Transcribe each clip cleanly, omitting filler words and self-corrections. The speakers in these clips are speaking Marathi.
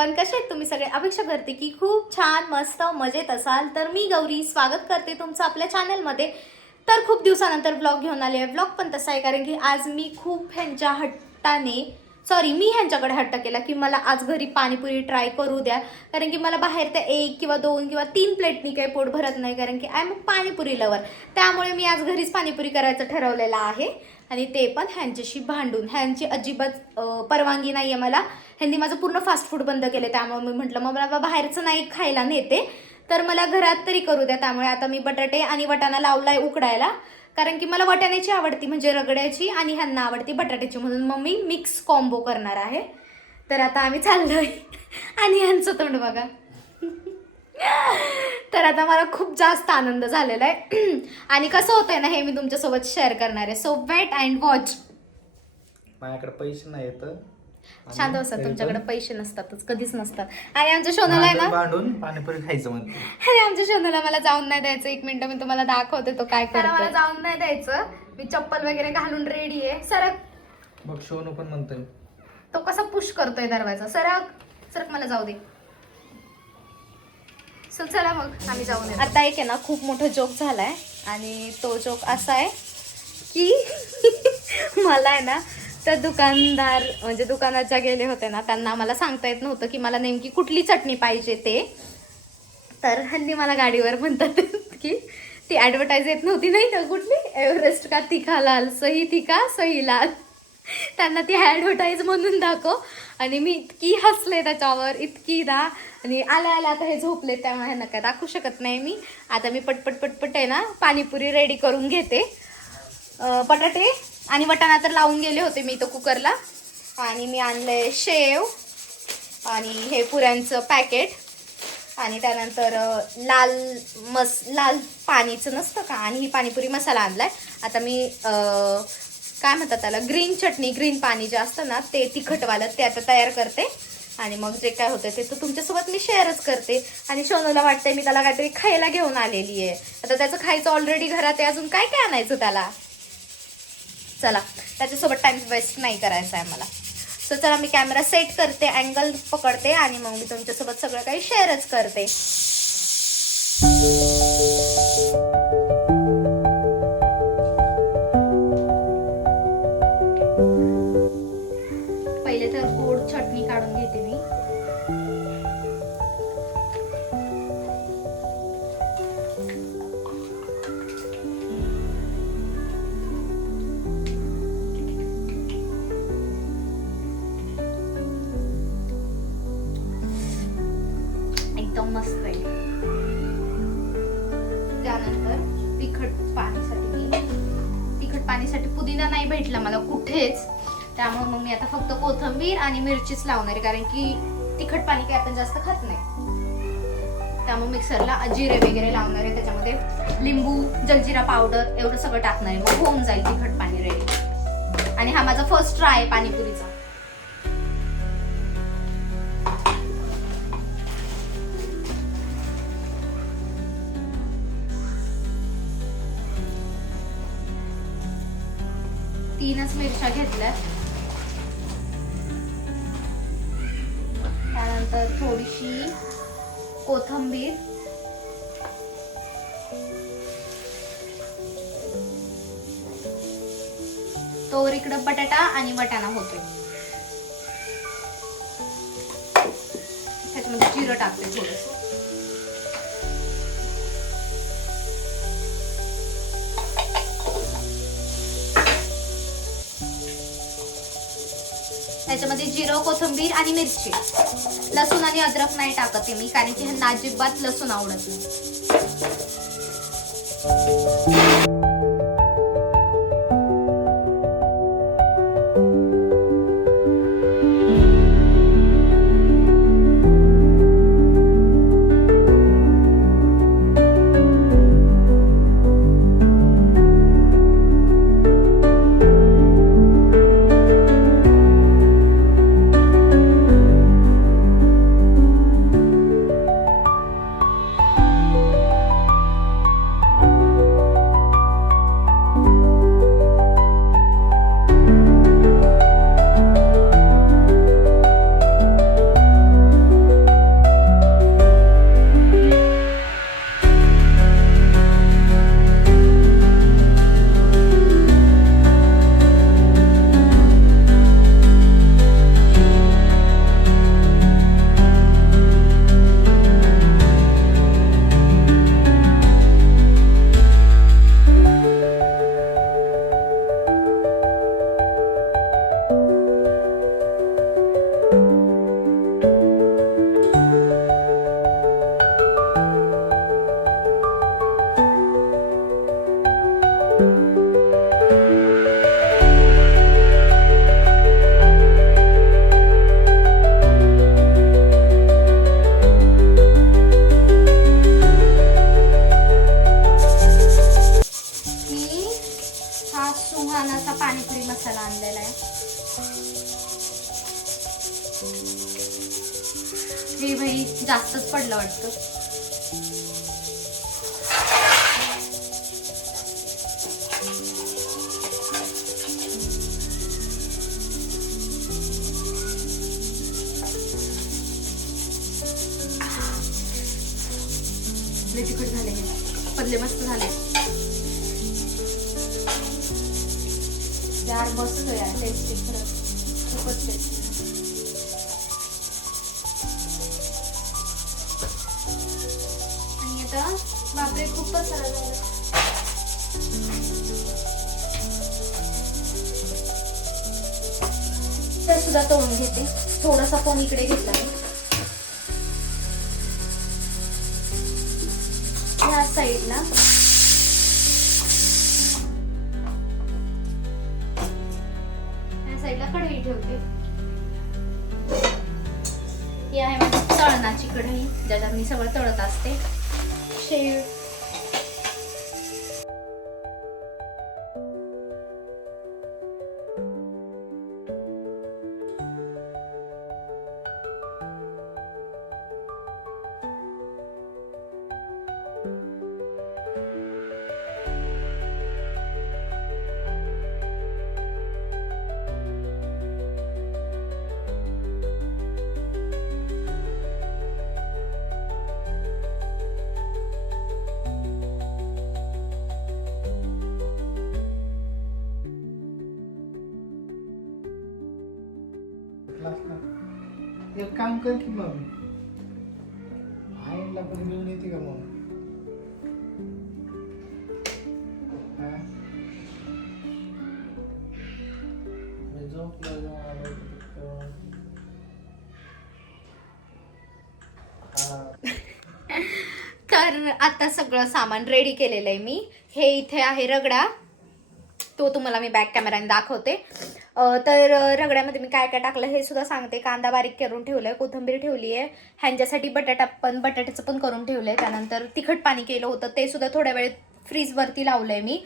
एव्हरीवन, कसे आहेत तुम्ही सगळे? अपेक्षा करते की खूप छान मस्त मजेत असाल. तर मी गौरी स्वागत करते तुमचं आपल्या चॅनलमध्ये. तर खूप दिवसानंतर ब्लॉग घेऊन आले आहे. ब्लॉग पण तसा आहे कारण की आज मी खूप मी ह्यांच्याकडे हट्ट केला की मला आज घरी पाणीपुरी ट्राय करू द्या, कारण की मला बाहेर त्या 1 किंवा 2 किंवा 3 प्लेटनी काही पोट भरत नाही, कारण की आय एम पाणीपुरी लवर. त्यामुळे मी आज घरीच पाणीपुरी करायचं ठरवलेलं आहे आणि ते पण ह्यांच्याशी भांडून. ह्यांची अजिबात परवानगी नाही आहे मला. ह्यांनी माझं पूर्ण फास्ट फूड बंद केले, त्यामुळे मी म्हटलं मग मला बाहेरचं नाही खायला नेते तर मला घरात तरी करू द्या. त्यामुळे आता मी बटाटे आणि वाटाणा लावलाय उकडायला, कारण की मला वाटाण्याची आवडती म्हणजे रगड्याची आणि ह्यांना आवडती बटाट्याची, म्हणून मग मी मिक्स कॉम्बो करणार आहे. तर आता आम्ही चाललोय आणि ह्यांचं तोंड बघा. तर आता मला खूप जास्त आनंद झालेला आहे आणि कसं होतंय ना हे मी तुमच्यासोबत शेअर करणार आहे. So wait and watch. माझ्याकडे पैसे नाही येत. शांत बसा, तुमच्याकडे पैसे नसतातच, कधीच नसतात. आणि आमच्या शोनाला आहे ना भांडून पाणीपुरी खायचं म्हणते. अरे आमच्या शोनाला मला जाऊन नाही द्यायचं. 1 मिनिट मी तुम्हाला दाखवते तो काय करतो. मला जाऊन नाही द्यायचं. मी चप्पल वगैरे घालून रेडी आहे. सरक. मग शोनू पण म्हणतोय तो कसा पुश करतोय दरवाजा. सरक मला जाऊ दे. चला मग आम्ही जाऊन येतो. आता एक आहे ना खूप मोठा जोक झालाय आणि तो जोक असा आहे की मला आहे ना तर दुकानदार म्हणजे दुकानात ज्या गेले होते ना त्यांना मला सांगता येत नव्हतं की मला नेमकी कुठली चटणी पाहिजे ते. तर हल्ली मला गाडीवर म्हणतात की ती ॲडव्हर्टाईज येत नव्हती नाही का कुठली, एव्हरेस्ट का तिखा लाल, सही तिखा सही लाल. त्यांना ती ॲडव्हर्टाईज म्हणून दाखव. आणि मी इतकी हसले त्याच्यावर, इतकी ना. आणि आल्या आता हे झोपले त्यामुळे ह्यांना काय दाखवू शकत नाही मी. आता मी पटपट आहे ना पाणीपुरी रेडी करून घेते. बटाटे आणि वाटाणा तर लावून गेले होते मी इथं कुकरला. आणि मी आणले शेव आणि हे पुऱ्यांचं पॅकेट आणि त्यानंतर लाल पाणीचं नसतं का, आणि ही पाणीपुरी मसाला आणलाय. आता मी काय म्हणतात त्याला, ग्रीन चटणी, ग्रीन पाणी जे असतं ना ते तिखटवालं ते आता तयार करते. आणि मग जे काय होतं ते तर तुमच्यासोबत मी शेअरच करते. आणि शोनूला वाटतंय मी त्याला काहीतरी खायला घेऊन आलेली आहे. आता त्याचं खायचं ऑलरेडी घरात आहे, अजून काय काय आणायचं त्याला. चला त्याच्यासोबत टाइम वेस्ट नाही करायचा आहे मला. सो चला मी कॅमेरा सेट करते, अँगल पकडते आणि मग मी तुमच्यासोबत सगळं काही शेअरच करते. पहिले तर गोड चटणी काढून घेते मी. एकदम मस्त आहे. त्यानंतर तिखट पाणीसाठी पुदिना नाही भेटला मला कुठेच, त्यामुळे मग मी आता फक्त कोथिंबीर आणि मिरचीच लावणार आहे, कारण की तिखट पाणी काही आपण जास्त खात नाही. त्यामुळे मिक्सरला जिरे वगैरे लावणार आहे, त्याच्यामध्ये लिंबू, जलजिरा पावडर एवढं सगळं टाकणार आहे. मग होऊन जाईल तिखट पाणी रेडी. आणि हा माझा फर्स्ट ट्राय आहे पाणीपुरीचा. तीनच मिरच्या घेतल्या. त्यानंतर थोडीशी कोथिंबीर, तोवर इकडं बटाटा आणि वाटाणा होतोय. त्याच्यामध्ये जिरं टाकते थोडंसं. त्याच्यामध्ये जिरं, कोथिंबीर आणि मिरची. लसूण आणि अद्रक नाही टाकते मी, कारण की ह्यांना अजिबात लसूण आवडत नाही. जास्तच पडलं वाटतं. लय तिखट झाले हे, पल्ले मस्त झाले यार. मस्त यार टेस्टी, खरंच खूपच टेस्टी. आणि आता बापरे खूप पसारा झाला. ते सुद्धा तळून घेते. थोडासा फोम इकडे घेतला मी. ह्या साईडला कढई ठेवते. ही आहे माझी तळणाची कढई, ज्याच्यात मी सगळं तळत असते. शेव, एक काम कर की मग आईला पण घेऊन येते का मग? हा? मी झोपलो जाऊ. तर आता सगळं सामान रेडी केलेलं आहे मी. हे इथे आहे रगडा, तो तुम्हाला मी बॅक कॅमेराने दाखवते. तर रगड्यामध्ये मी काय काय टाकलं हे सुद्धा सांगते. कांदा बारीक करून ठेवलाय, कोथिंबीर ठेवली आहे, ह्यांच्यासाठी बटाट्याचं पण करून ठेवलंय. त्यानंतर तिखट पाणी केलं होतं, ते सुद्धा थोड्या वेळ फ्रीजवरती लावलंय मी.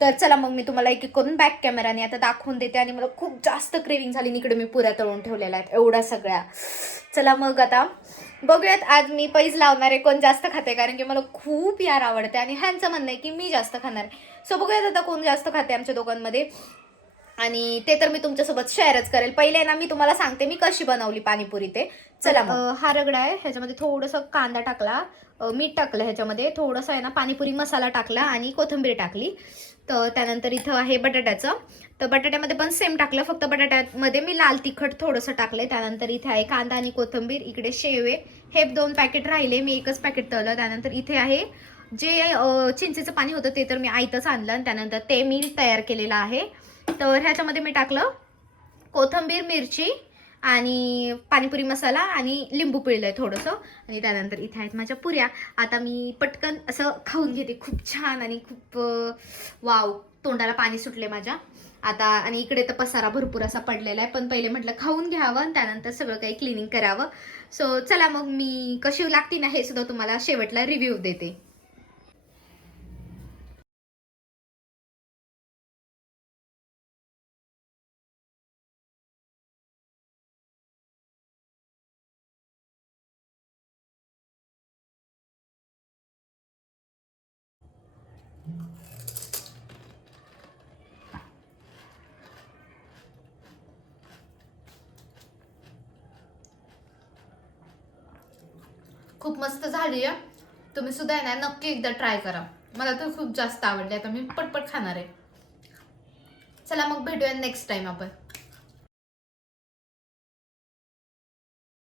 तर चला मग मी तुम्हाला एक एक करून बॅक कॅमेराने आता दाखवून देते. आणि मला खूप जास्त क्रेविंग झाली, इकडे मी पुऱ्या तळून ठेवलेल्या आहेत एवढ्या सगळ्या. चला मग आता बघूयात आज मी पैज लावणार आहे कोण जास्त खाते, कारण की मला खूप यार आवडते आणि ह्यांचं म्हणणं आहे की मी जास्त खाणार आहे. सो बघूयात आता कोण जास्त खाते आमच्या दोघांमध्ये, आणि ते तर मी तुमच्यासोबत शेअरच करेल. पहिले ना मी तुम्हाला सांगते मी कशी बनवली पाणीपुरी ते. चला हा रगडा आहे, ह्याच्यामध्ये थोडंसं कांदा टाकला, मीठ टाकलं, ह्याच्यामध्ये थोडंसं आहे ना पाणीपुरी मसाला टाकला आणि कोथिंबीर टाकली. तर त्यानंतर इथं आहे बटाट्याचं, तर बटाट्यामध्ये पण सेम टाकलं, फक्त बटाट्यामध्ये मी लाल तिखट थोडंसं टाकलंय. त्यानंतर इथे आहे कांदा आणि कोथिंबीर, इकडे शेवे, हे 2 पॅकेट राहिले, मी एकच पॅकेट तळलं. त्यानंतर इथे आहे जे चिंचेचं पाणी होतं ते तर मी आयतच आणलं, आणि त्यानंतर ते मी तयार केलेलं आहे. तर ह्याच्यामध्ये मी टाकलं कोथिंबीर, मिरची आणि पाणीपुरी मसाला आणि लिंबू पिळलंय थोडंसं. आणि त्यानंतर इथे आहेत माझ्या पुऱ्या. आता मी पटकन असं खाऊन घेते, खूप छान आणि खूप वाव, तोंडाला पाणी सुटले माझ्या आता. आणि इकडे तर पसारा भरपूर असा पडलेला आहे, पण पहिले म्हटलं खाऊन घ्यावं आणि त्यानंतर सगळं काही क्लिनिंग करावं. सो चला मग मी कशी लागती ना हे सुद्धा तुम्हाला शेवटला रिव्ह्यू देते. खूप मस्त झाली आहे, तुम्ही सुद्धा आहे ना नक्की एकदा ट्राय करा. मला तर खूप जास्त आवडली, आता मी पटपट खाणार आहे. चला मग भेटूया नेक्स्ट टाइम आपण.